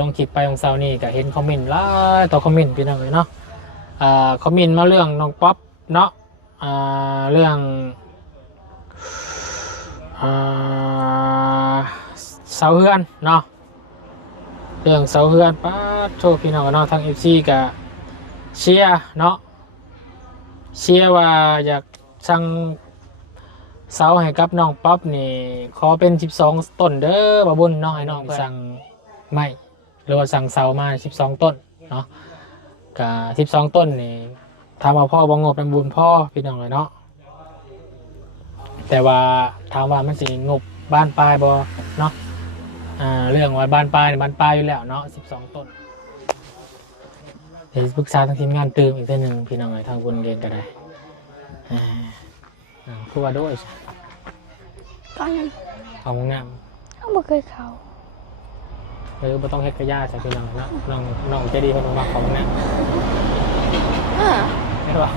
ลงคลิปไปของเซานี่ก็เห็นคอมเมนต์หลายต่อคอมเมนต์พี่น้องเลยเนาะคอมเมนต์มาเรื่องน้องป๊อปเนาะเรื่องเสาเฮือนเนาะเรื่องเสาเฮือนป้าโชคพี่น้องเนาะทาง FC กับเชียร์เนาะเชียร์ว่าอยากสั่งเสาให้กับน้องป๊อปนี่ขอเป็น12ต้นเด้อบ่บุญเนาะให้น้องสั่งไม้หรือว่าสั่งเสามา12ต้นเนาะกับ12ต้นนี่ถามว่าพ่อบ่งบเป็นบุญพ่อพี่น้องเลยเนาะแต่ว่าถามว่ามันสิงบบ้านปลายบ่เนาะเรื่องว่าบ้านปลายอยู่แล้วเนาะ12ต้นเดี๋ยวปรึกษาทางทีมงานเติมอีกทีหนึ่งพี่น้องเลยทางบุญเรียนก็ได้คือว่าด้วยตอนนั้นเอาห้องน้ำเขาบ่เคยเขาบ่ต้องเฮ็ดกระยาใช่พี่น้องเนาะน้องใจดีคนมาของน้ำไม่ว่า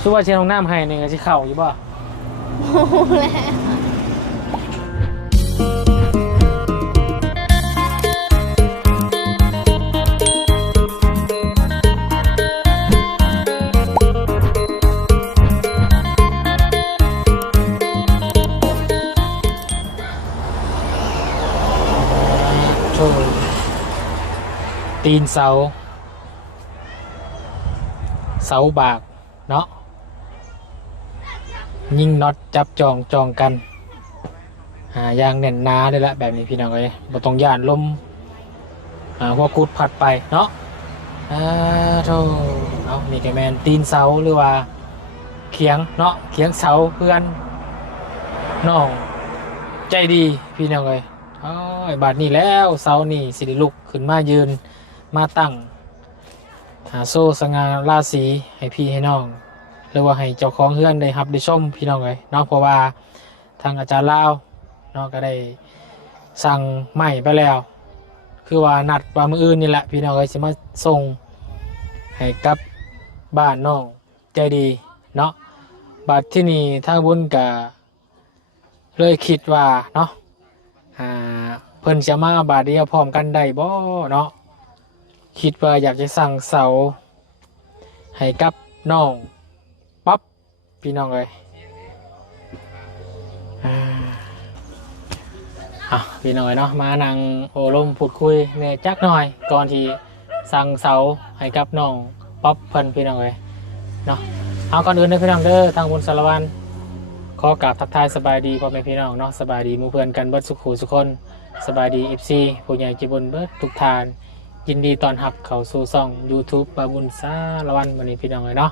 สู้ว่าเชียร์ห้องน้ำให้หนึ่งจะเข่าอยู่บ่โอ้แหละโชว์ตีนเสาบากเนาะยิงน็อตจับจองกันอย่างแน่นหนาเลยละแบบนี้พี่น้องเลยบ่ต้องย่านลมหัวกุดผัดไปเนาะโธ่เอานี่แกแมนตีนเสาหรือว่าเขียงเนาะเขียงเสาเพื่อนน้องใจดีพี่น้องเลยบาดนี้แล้วเสานี่สิริลุกขึ้นมายืนมาตั้งโซ่สง่าราศีให้พี่ให้น้องหรือว่าให้เจ้าของเฮือนได้รับได้ชมพี่น้องเลยเนาะเพราะว่าทางอาจารย์ลาวเนาะก็ได้สั่งใหม่ไปแล้วคือว่านัดว่ามื้ออื่นนี่แหละพี่น้องเลยสิมาส่งให้กับบ้านน้องใจดีเนาะบาดที่นี่ทางบุญก็เลยคิดว่าเนาะเพิ่นจะมาบาดเดียวพร้อมกันได้บ่เนาะคิดว่าอยากจะสั่งเสาให้กับน้องป๊อปพี่น้องเลยพี่น้องเนาะมานั่งโอลมพูดคุยเนี่ยจักหน่อยก่อนที่สั่งเสาให้กับน้องป๊อปเพิ่นพี่น้องเลยเนาะเอาก่อนอื่นเลยพี่น้องเด้อทางบุญสารวันขอกราบทักทายสบายดีพ่อแม่พี่น้องเนาะสบายดีหมู่เพื่อนกันเบิดสุขสุขคนสบายดี FC ผู้ใหญ่จิบุญเบิดทุกทานยินดีตอนรับเข้าสู่ช่อง YouTube บาบุญสารวันวันนี้พี่น้องเลยเนาะ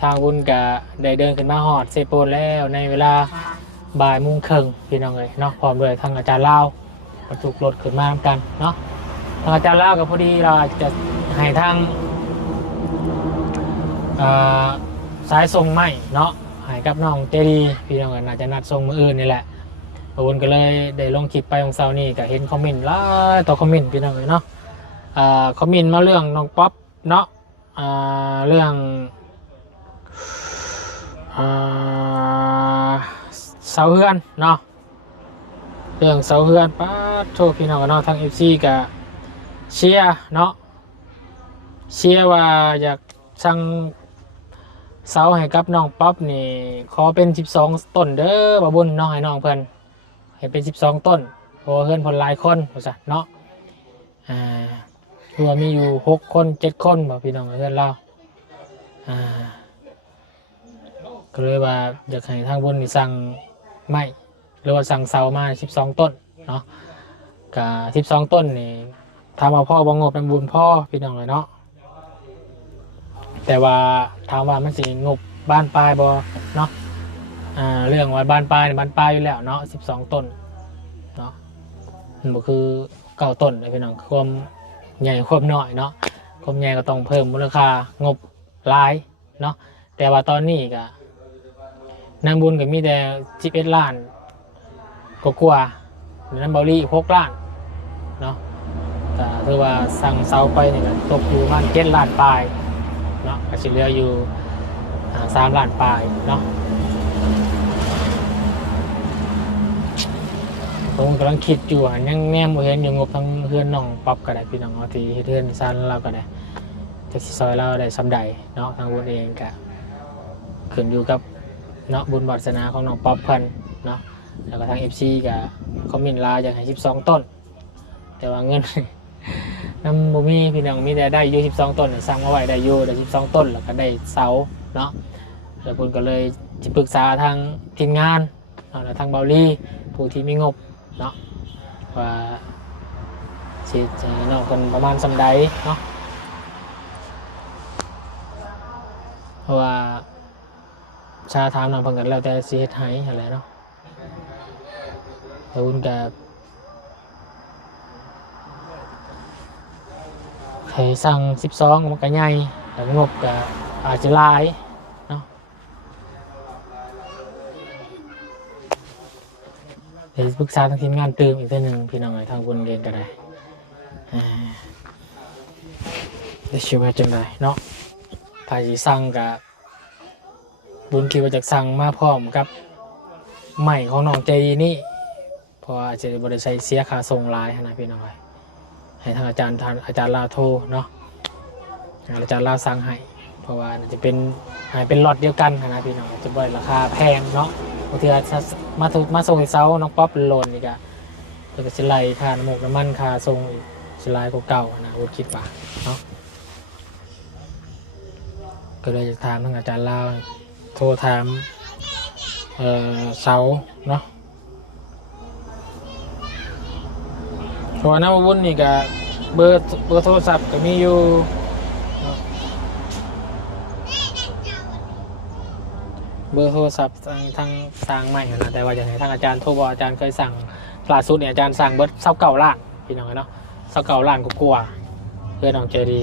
ทางบุญก็ได้เดินขึ้นมาฮอดเซโปนแล้วในเวลาบ่ายโมงครึ่งพี่น้องเลยเนาะพร้อมด้วยทางอาจารย์ลาวบรรทุกรถขึ้นมากันเนาะทางอาจารย์ลาวกับพอดีเราจะให้ทางสายส่งใหม่เนาะให้กับน้องเจดีพี่น้องน่าจะนัดส่งมื้ออื่นนี่แหละบาบุญก็เลยได้ลงคลิปไปของเซานี่ก็เห็นคอมเมนต์หลายต่อคอมเมนต์พี่น้องเลยเนาะคอมเมนต์มาเรื่องน้องป๊อปเนาะเรื่องเสาเฮือนเนาะเรื่องเสาเฮือนป้าโชคพี่น้องเนาะทาง FC กับเชียร์เนาะเชียร์ว่าอยากสั่งเสาให้กับน้องป๊อปนี่ขอเป็น12ต้นเด้อบ่บุญเนาะให้น้องเพิ่นให้เป็น12ต้นเพราะเฮือนเพิ่นหลายคนว่าซั่นเนาะคือว่ามีอยู่6คน7คนบ่พี่น้องเฮือนเราก็เลยว่าอยากให้ทางบุญนี่สั่งไม้หรือว่าสั่งเสามา12ต้นเนาะกับ12ต้นนี่ถามว่าพ่อบ่งบเป็นบุญพ่อพี่น้องเลยเนาะแต่ว่าถามว่ามันสิงบบ้านปลายบ่เนาะเรื่องว่าบ้านปลายอยู่แล้วเนาะ12ต้นเนาะมันบ่คือ9ต้นเลยพี่น้องความใหญ่ความน้อยเนาะความใหญ่ก็ต้องเพิ่มมูลค่างบหลายเนาะแต่ว่าตอนนี้ก็นางบุญก็มีแต่11ล้านกว่านั้นเบาลี่6ล้านเนาะแต่คือว่าสั่งเสาไปนี่ก็ตกอยู่ประมาณ7ล้านปลายเนาะก็สิเหลืออยู่3ล้านปลายเนาะ ผมกำลังคิดอยู่ยังแนมบ่เห็นอยู่งบทั้งเพื่อนน้องป๊อปก็ได้พี่น้องเอาที่เพื่อนซันเราก็ได้จะซอยเราได้สำใดเนาะทางบุญเองก็ขึ้นอยู่กับเนาะบุญวาสนาของน้องป๊อปเพิ่นเนาะแล้วก็ทาง FC ก็คอมเมนต์ลาอย่างให้12ต้นแต่ว่าเงิน น้ำบ่มีพี่น้องมีแต่ได้อยู่12ต้นสั่งมาไว้ได้อยู่ได้12ต้นแล้วก็ได้เสาเนาะแล้วบุญก็เลยจะปรึกษาทางทีมงานแล้วทางเบาลี่ผู้ที่มีงบเนาะว่าสิน้องคนประมาณสำใดเนาะเพราะว่าชาถามน้องเพิ่นกันแล้วแต่สิเฮ็ดให้อะไรเนาะแต่วุ้นกับให้สั่ง12มันก็ใหญ่แต่งบก็อาจจะหลายเนาะเดี๋ยวปรึกษาทางทีมงานตื่มอีกทีหนึ่งพี่น้องทางบุญเรียนก็ได้เดี๋ยวชิวมาจังไดเนาะถ้าสิสั่งกับบุญคิดว่าจะสั่งมาพร้อมกับใหม่ของน้องใจดีนี่เพราะว่าจะบริษัทเสียค่าส่งหลายนะพี่น้องให้ทางอาจารย์ลาโทเนาะอาจารย์ลาสั่งให้เพราะว่าจะเป็นล็อตเดียวกันนะพี่น้องจะบริราคาแพงเนาะบางทีมาส่งให้เซาน้องป๊อปโลนอีกอะจะสิไลค่าน้ำมันน้ำมันค่าส่งสิไลกว่าเก่านะวุฒิคิดว่าเนาะก็เลยจะถามทางอาจารย์ลาโทรถามเสาเนาะเพราะว่าน้าวุ้นนี่ก็เบอร์โทรศัพท์ก็มีอยู่เบอร์โทรศัพท์ทางต่างใหม่นะแต่ว่าอย่างไรทางอาจารย์โทรบอกอาจารย์เคยสั่งล่าสุดเนี่ยอาจารย์สั่งเบอร์29 ล้านพี่น้องเนาะ29 ล้านก็กลัวเพื่อนน้องใจดี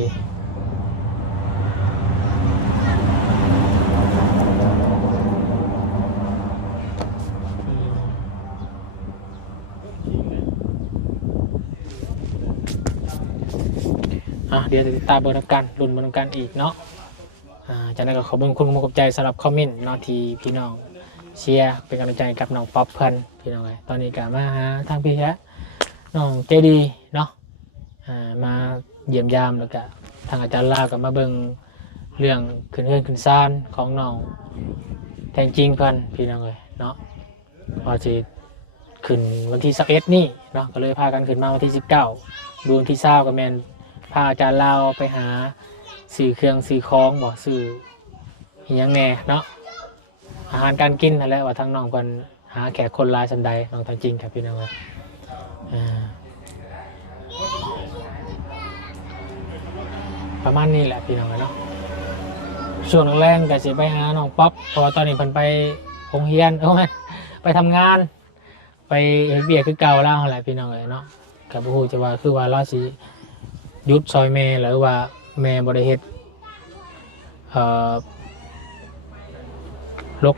เดี๋ยวจะติดตามเบอร์น้ำกันรุ่นเบอร์น้ำกันอีกเนาะจากนั้นก็ขอบคุณขอบใจสำหรับคอมเมนต์เนาะที่พี่น้องเชียร์เป็นกำลังใจกับน้องป๊อปเพิ่นพี่น้องเลยตอนนี้ก็มาหาทางพี่แค่น้องเจดีเนาะมาเยี่ยมยามแล้วก็ทางอาจารย์ลากับมาเบิ่งเรื่องขึ้นเฮือนขึ้นซ่านของน้องแทงจริงเพิ่นพี่น้องเลยเนาะพอจะขึ้นวันที่11นี่เนาะก็เลยพากันขึ้นมาวันที่19ดูวันที่20กับแมนพาอาจารย์ลาวไปหาสื่อเครื่องสื่อคล้องบอกสื่ออย่างแน่เนาะอาหารการกินอะไรว่าทั้งน้องกันหาแขกคนลายสันใดน้องทางจริงครับพี่น้องเลยประมาณนี้แหละพี่น้องเนาะช่วงแรกๆก็จะไปหาน้องป๊อปพอตอนนี้เพิ่นไปโรงเรียนไปทำงานไปเบียร์คือเก่าแล้วอะไรพี่น้องเลยเนาะกับผู้จะว่าคือว่าเราสิยุดซอยแม่หรือว่าแม่บริเฮ็ดลก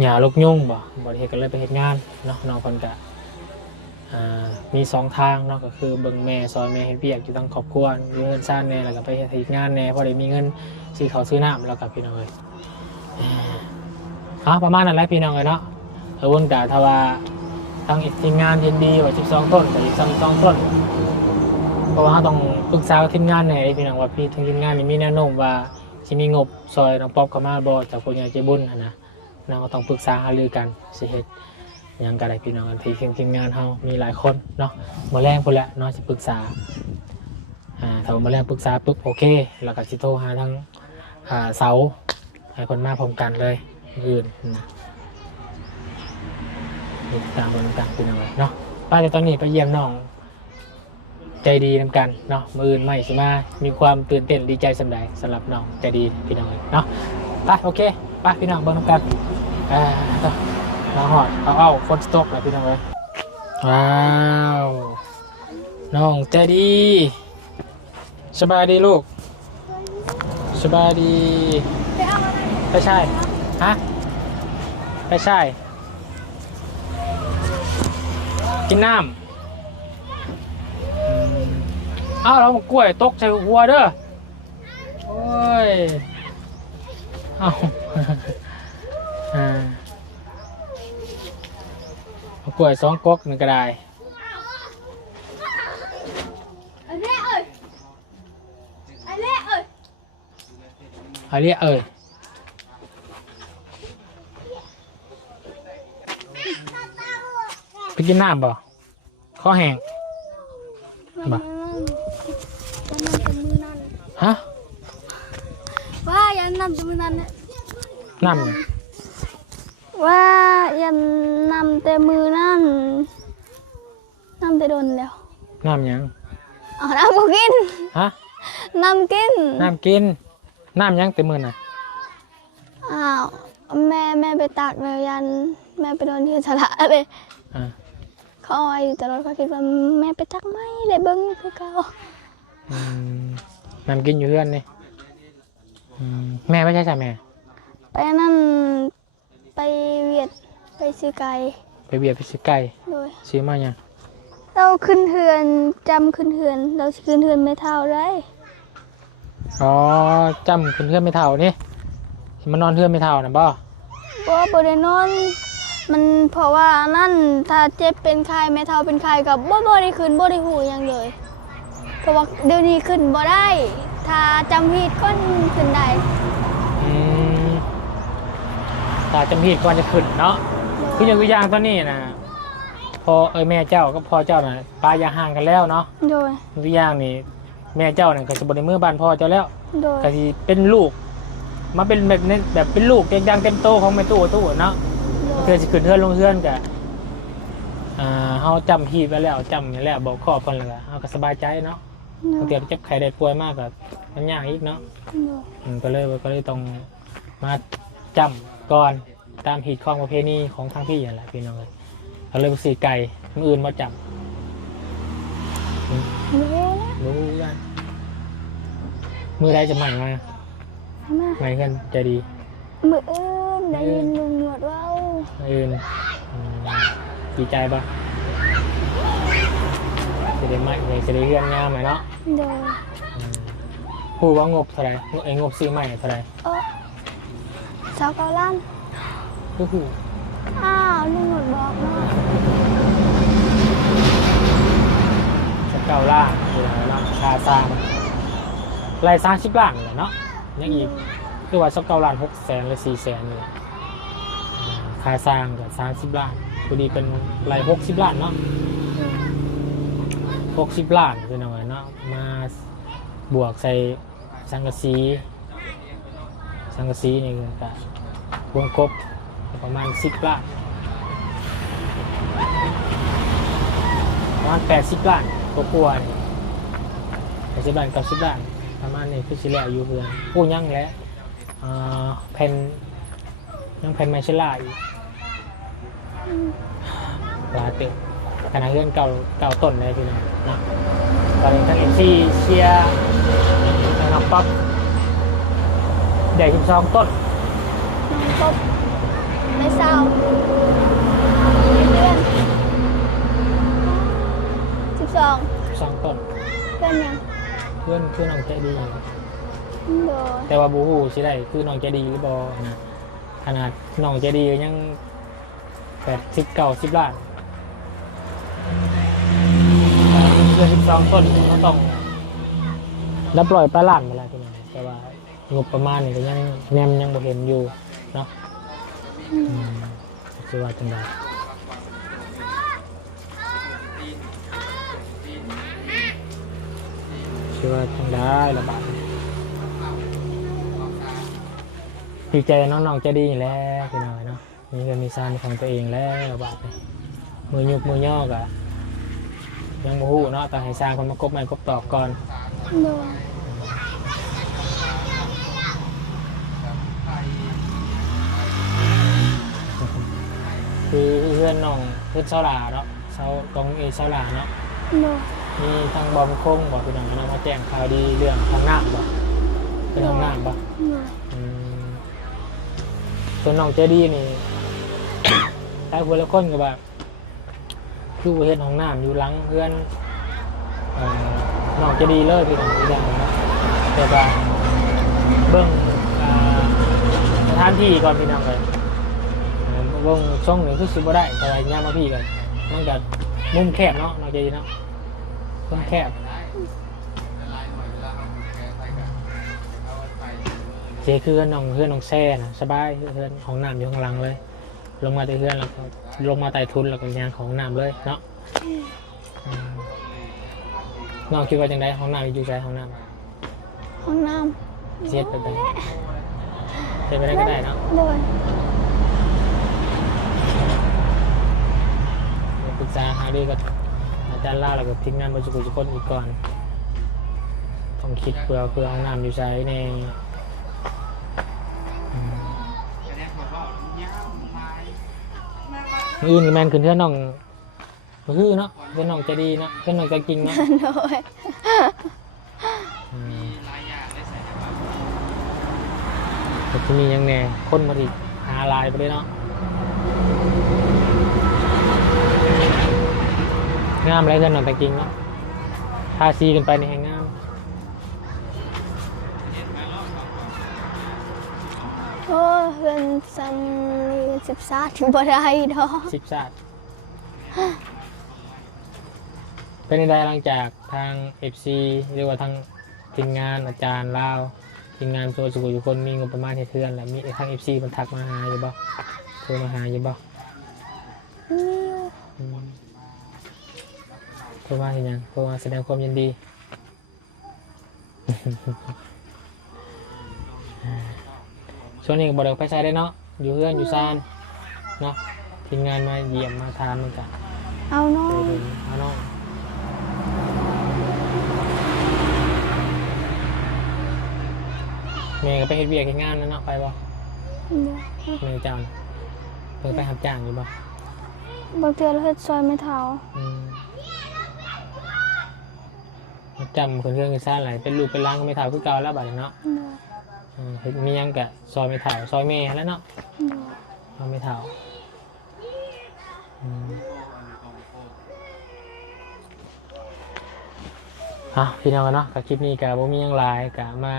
หญ้าลกยุ่งบ่บริเฮ็ดก็เลยไปเฮ็ดงานเนาะน้องคนกะมี2 ทางเนาะก็คือเบิ่งแม่ซอยแม่เฮ็ดเวียกอยู่ตั้งครอบครัวมีเงินสร้างแน่แล้วก็ไปเฮ็ดงานแน่พอได้มีเงินซื้อข้าวซื้อน้ำแล้วกับพี่น้องเลยประมาณนั้นแหละพี่น้องเลยเนาะวนกะถ้าว่าทางทีมงานเห็นดีว่า12 ต้นแต่อีก12 ต้นเพราะว่าเราต้องปรึกษาทีมงานไหนพี่น้องว่าพี่ทางทีมงานนี่มีแนวโน้มว่าจะมีงบซอยน้องป๊อปเข้ามาบ่จากคนใหญ่ใจบุญนะเราก็ต้องปรึกษาหารือกันสิเฮ็ดยังกันได้พี่น้องกันทีมงานเรามีหลายคนเนาะมื้อแรกพุ่นแหละเนาะสิปรึกษาถ้ามื้อแรกปรึกษาปุ๊บโอเคแล้วก็สิโทรหาทางเสาให้คนมาพร้อมกันเลยอื่นนะตามบนต่างพี่น้องเนาะป้าจะตอนนี้ไปเยี่ยมน้องใจดีนำกันเนาะมืออื่นใหม่สิมามีความตื่นเต้นดีใจสำหรับน้องใจดีพี่น้องเนาะไปโอเคไปพี่น้องเบิ่งนำกันน้องหอดเอาฝนตกแล้วพี่น้องเลยว้าวน้องใจดีสบายดีลูกสบายดีไม่ใช่ฮะไม่ใช่กินน้ำเรากล้วยตกใส่หัวเด้อโอ้ยโอเค กล้วย2ก๊กนี่ก็ได้อันนี้เอ้ยอันนี้เอ้ย เอาเรียกไปกินน้ำบ่ข้อแห้งบ่ จะนำแต่มือนั่น ฮะ ว่ายันนำแต่มือนั่นเนี่ย น้ำเนี่ย ว่ายันนำแต่มือนั่นนำแต่โดนแล้ว น้ำหยัง เอาน้ำกิน ฮะ น้ำกิน น้ำกินน้ำหยังเต็มมือน่ะ อ้าวแม่ไปตักแล้วยันแม่ไปโดนที่สระเลย อ่า เขาเอาไว้อยู่ตลอดเขาคิดว่าแม่ไปตักไหมเลยเบิ้งคือเขา อืมน้ำกินอยู่เพื่อนนี่แม่ไม่ใช่จ้ะแม่ ไปนั่นไปเวียดไปซื้อไก่ ไปเบียดไปซื้อไก่ โดย ซื้อมายัง เราขึ้นเฮือนจำขึ้นเฮือนเราสิขึ้นเฮือนไม่เท่าไร อ๋อจำคุณเพื่อนไม่เท่านี่มันนอนเพื่อนไม่เท่านะบ่ บ่ได้นอนมันเพราะว่านั่นถ้าเจ็บเป็นไข้ไม่เท่าเป็นไข้กับบ่ได้ขึ้นบ่ได้หูหยังเลยเพราะว่าเดี๋ยวนี้ขึ้นบ่ได้ ถ้าจำผิดก็ขึ้นได้ อืมตาจำพีดก่อนจะขึ้นเนาะคืออย่างตอนนี้นะพอแม่เจ้ากับพ่อเจ้าน่ะปลายาห่างกันแล้วเนาะ โดย ตัวอย่างนี่แม่เจ้าเนี่ยก็จะบนในมือบ้านพ่อเจ้าแล้ว โดย ก็ที่เป็นลูกมาเป็นแบบนี้แบบเป็นลูกเต็มยังเต็มโตของแม่ตู้เนาะเพื่อจะขึ้นเฮือนลงเฮือนกะเฮาจำฮีบแล้วจำอย่างแล้วบอกครอบกันเลยเฮาก็สบายใจเนาะบางทีเจ็บไข้ได้ป่วยมากก็มันยากอีกเนาะก็เลยต้องมาจำก่อนตามหีดของประเพณีของทางพี่อย่างไรพี่น้องเลยเราเลยไปสีไก่มืออื่นมาจับ รู้ได้มือใดจะใหม่มา มา ใหม่กันจะดี มื้ออื่นได้ยินลุงหนวดเว้า มืออื่นดีใจปะจะได้ใหม่จะได้เรื่องงามไหมเนาะ โดย ผู้ว่างบเท่าไหรงบซื้อใหม่เท่าไหร ชาวเกาลัน คือผู้ อ้าวลุงหนวดบอกเนาะ สัก9 ล้านล้านคาซางราย30 ล้านเลยเนาะยังอีกคือว่าสัก9 ล้าน6 แสนหรือ4 แสนเลยคาซางกับ30 ล้านพอดีเป็นราย60 ล้านเนาะ60 ล้านคือหน่อยเนาะมาบวกใส่สังกะสีนี่ก็วงกบประมาณ10 ล้านประมาณ80 ล้านกลัวๆนี่80 ล้าน90 ล้านประมาณนี้คือสิแล้วอยู่เพื่อนผู้ยังแล้วแผ่นยังแผ่นไมเชล่าอีกลาเต็มขนาดเพื่อนเก่าต้นเลยพี่น้องนะตอนนี้ทั้งMCเชียร์นะครับป๊อปใหญ่12 ต้น น้องกบไม่เศร้าเดือน12 ต้น เดือนยัง เพื่อนน้องใจดี โดย แต่ว่าบูฮูสิได้คือน้องใจดีหรือบอนะขนาดน้องใจดียัง10 ล้านเพื่อน12 ต้นก็ต้องรับปล่อยปลาหลั่นไปแล้วพี่น้องแต่ว่างบประมาณนี่ก็ยังแนมยังบ่เห็นอยู่เนาะคือว่าจังไดคือว่าจังได้ระบาดดีใจน้องๆจะดีอยู่แล้วพี่น้อยเนาะมีเงินมีซานของตัวเองแล้วระบาดมือยุบมือย่อกะยังบ่ฮู้เนาะต้องให้สร้างคนมากบไม้กบตอกก่อน โดย คือเพื่อนน้องเพื่อนเสาหลาเนาะเสากองเสาหลาเนาะ โดย มีทางบอมคงบอกพี่น้องเนาะมาแจ้งข่าวดีเรื่องทางน้ำบ่เป็นทางน้ำบ่ โดย ส่วนน้องเจดีนี่ ถ้าคนละคนก็แบบคือเห็นห้องน้ำอยู่หลังเพื่อนน้องเจดีเลยพี่น้องอีกอย่างเนาะแต่ว่าเบิ่งสถานที่ก่อนพี่น้องเลยเบิ่งช่องหนึ่งคือสิบ่ได้แต่ว่าย่ามาพี่กัน มันก็มุมแคบเนาะน้องใจดีเนาะมุมแคบเจคือน้องแซ่นะสบายเพื่อนของน้ำอยู่ข้างหลังเลยลงมาแต่เพื่อนแล้วก็ลงมาไต่ทุนแล้วก็ยางของน้ำเลยเนาะน้องคิดว่าจังไดของน้ำอยู่ใจของน้ำ ห้องน้ำ เช็ดไปได้เช็ดไปได้ก็ได้เนาะ โดย ปรึกษาหารือกับอาจารย์ล่าแล้วก็ทีมงานบริษัททุกคนอีกก่อนต้องคิดเพื่อเอาน้ำอยู่ใช้ในมืออื่นกับแมนขึ้นเพื่อนน้องมือเนาะเพื่อนน้องใจดีเนาะเพื่อนน้องใจจริงเนาะ โดย แต่ที่มียังแน่คนมาอีกหาลายไปเลยเนาะงามอะไรเพื่อนน้องใจจริงเนาะทาซีกันไปในแห่งงาม โอ้เพื่อนซ้ำนี่13ถึงบ่ได้ดอก 10 ชาติเป็นใดหลังจากทาง FC หรือว่าทางทีมงานอาจารย์ลาวทีมงานโซสุกุทุกคนมีงบประมาณให้เทือนแล้วมีทาง FC มันทักมาหาอยู่บ่โทรมาหาอยู่บ่อืมโทรมาเห็นยังโทรมาแสดงความยินดี ช่วงนี้ก็บอกเดี๋ยวไปใช้ได้เนาะอยู่เพื่อนอยู่ซานเนาะทีมงานมาเยี่ยมมาทานมันกัน เอาน้อง เอาน้องเมย์ก็ไปเฮ็ดเวียกเฮ็ดงานนั่นเนาะไปบ่เมย์จำเพิ่งไปรับจ้างอยู่บ่ บางเทื่อเราเฮ็ดซอยไม่เท่า รับจำคนเรื่องซ่านหลายเป็นลูกเป็นหล้างก็ไม่เท่าคือเก่าแล้วบัดนี้เนาะเฮ็ดมีหยังกะซอยไม่เท่าซอยแม่แล้วเนาะซอยไม่เท่าพี่น้องกันเนาะกับคลิปนี้กับบ่มีหยังหลายกะมา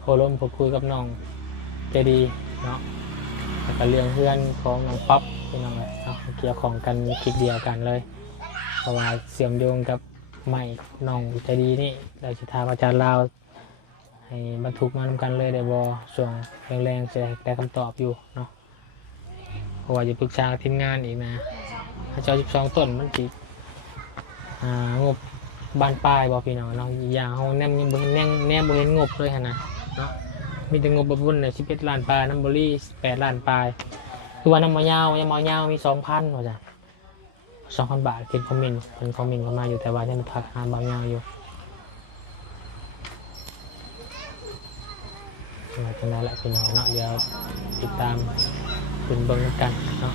โอลมพูดคุยกับน้องใจดีเนาะแล้วก็เรื่องเพื่อนของน้องป๊อปพี่น้องเลยเนาะเกี่ยวของกันคลิปเดียวกันเลยเพราะว่าเสื่อมโยงกับใหม่น้องใจดีนี่เราจะถามอาจารย์ลาวให้บรรทุกมานำกันเลยได้บ่ช่วงแรงๆจะได้คำตอบอยู่เนาะเพราะว่าจะปรึกษาทีมงานอีกนะถ้าเจ้า12ต้นมันสิงบบานปลายบอกพี่น้องเนาะอย่างเขาแนมยังบ่เห็นแนมบ่เห็นงบเลยฮะนะเนาะมีแต่งบบุญเนี่ย11 ล้านปลายน้ำบรี่8 ล้านปลายคือว่าน้ำมะยาวมี 2,000 ว่าจ้ะ 2,000 บาทเป็นคอมเมนต์เข้ามาอยู่แต่ว่ายังทักหาบางยาวอยู่จังได๋แหละพี่น้องเนาะเดี๋ยวติดตามเป็นเบิ่งกันเนาะ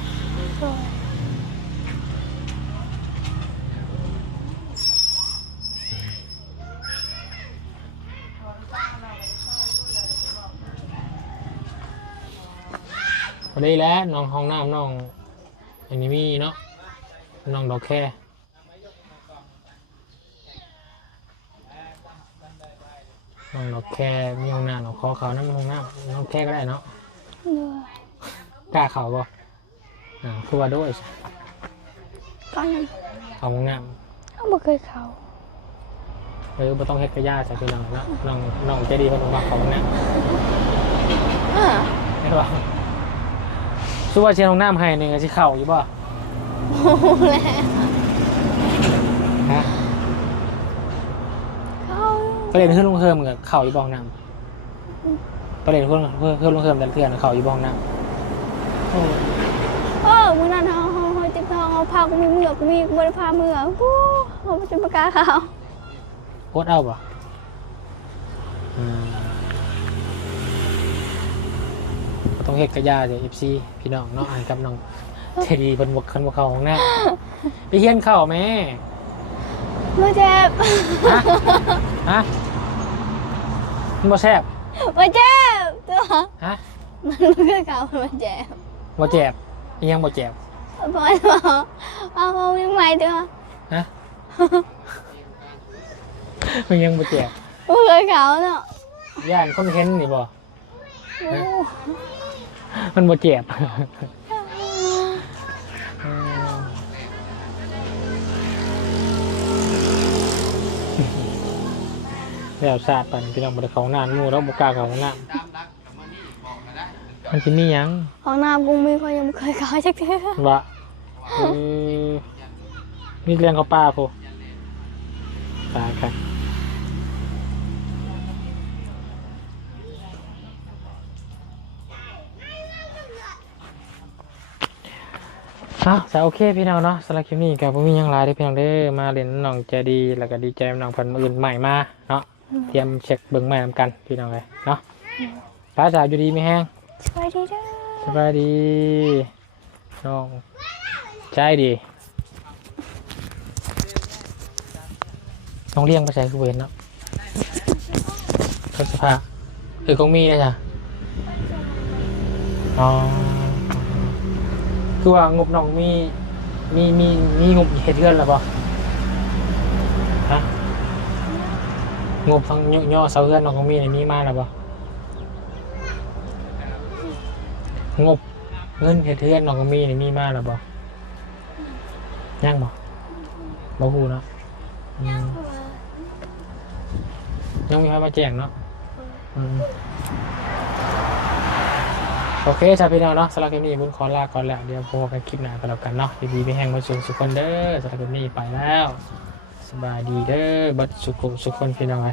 พอดีแล้วน้องห้องน้ำน้องอันนี้มีเนาะน้องดอกแค่น้องดอกแค่มีห้องน้ำน้องคอเขานั่นห้องน้ำน้องแค่ก็ได้เนาะกล้าเขาบ่คือว่าด้วย ก็ยัง เขาห้องน้ เอาบ่เคยเข้า ำไม่ต้องเฮ็ดกระยาใส่พี่น้องเนาะน้องใจดีเพราะว่าเขาห้องน้ำไม่รู้ว่าสู้ว่าเชียร์ห้องน้ำให้หนึ่งจะเข่าอยู่บ่ โอ้แล้ว ฮะ เข้า ประเด็นขึ้นลงเทิมกับเข่าอยู่บ้องน้ำประเด็นขึ้นลงเทิมแต่เถื่อนเข่าอยู่บ้องน้ำ มื้อนั้นเฮาเจ็บท้องเฮาพากูมีเมือกมีบ่ได้พาเมือกโอ้เฮาบ่จะประกาศเขา โคตรเอาป่ะต้องเฮ็ดกระยาเดี๋ยว FC พี่น้องเนาะอ่านกับน้องเทดีบนบกคันบกเขาของหน้าไปเฮียนเข่าแม่ บ่เจ็บ ฮะมันบ่แซ่บ บ่เจ็บตัว ฮะ มันบ่เคยเข้าบ่เจ็บ บ่เจ็บอีหยังบ่เจ็บ บ่เอายังใหม่ตัว ฮะ มันยังบ่เจ็บ บ่เคยเข้าเนาะ ย่านคนเห็นนี่บ่มันบ่เจ็บ แล้วสาดปั่นพี่น้องบ่ได้เข้าห้องน้ำหมู่แล้วบ่กล้าเข้าห้องน้ำมันสิมีหยัง ห้องน้ำกุ้งมีเขายังไม่เคยเข้าจักเทื่อ ว่ามีเรื่องกับป้าพูตายครับแต่โอเคพี่น้องเนาะสำหรับคลิปนี้กับผมมีหยังหลายที่พี่น้องเด้อมาเล่นน้องใจดีแล้วก็ดีใจน้องเพันมืออื่นใหม่มาเนาะเตรียมเช็คเบิ่งใหม่นำกันพี่น้องเลยเนาะป้าจ๋าอยู่ดีไหมแห้ง สบายดีเด้อ สบายดีน้องใจดีน้องเลี้ยงไปใส่คือเวนเนาะเครื่องสภาคงมีนะจ๊ะอ๋อคือว่างบน้องมีงบเฮ็ดเรือนแล้วป่ะฮะงบทั้งย่อเสาเรือนน้องคงมีมาแล้วป่ะงบเงินเฮ็ดเรือนน้องคงมีมาแล้วป่ะยังบ่ฮู้เนาะยังมีใครมาแจ้งเนาะโอเคชาวพี่น้องเนาะสำหรับคลิปนี้บุญขอลาก่อนแล้วเดี๋ยวพบกันคลิปหน้ากันแล้วกันเนาะดีๆไม่แห้งมาสู่สุขคนเด้อสำหรับคลิปนี้ไปแล้วสบายดีเด้อบัดสุขคนพี่น้องไง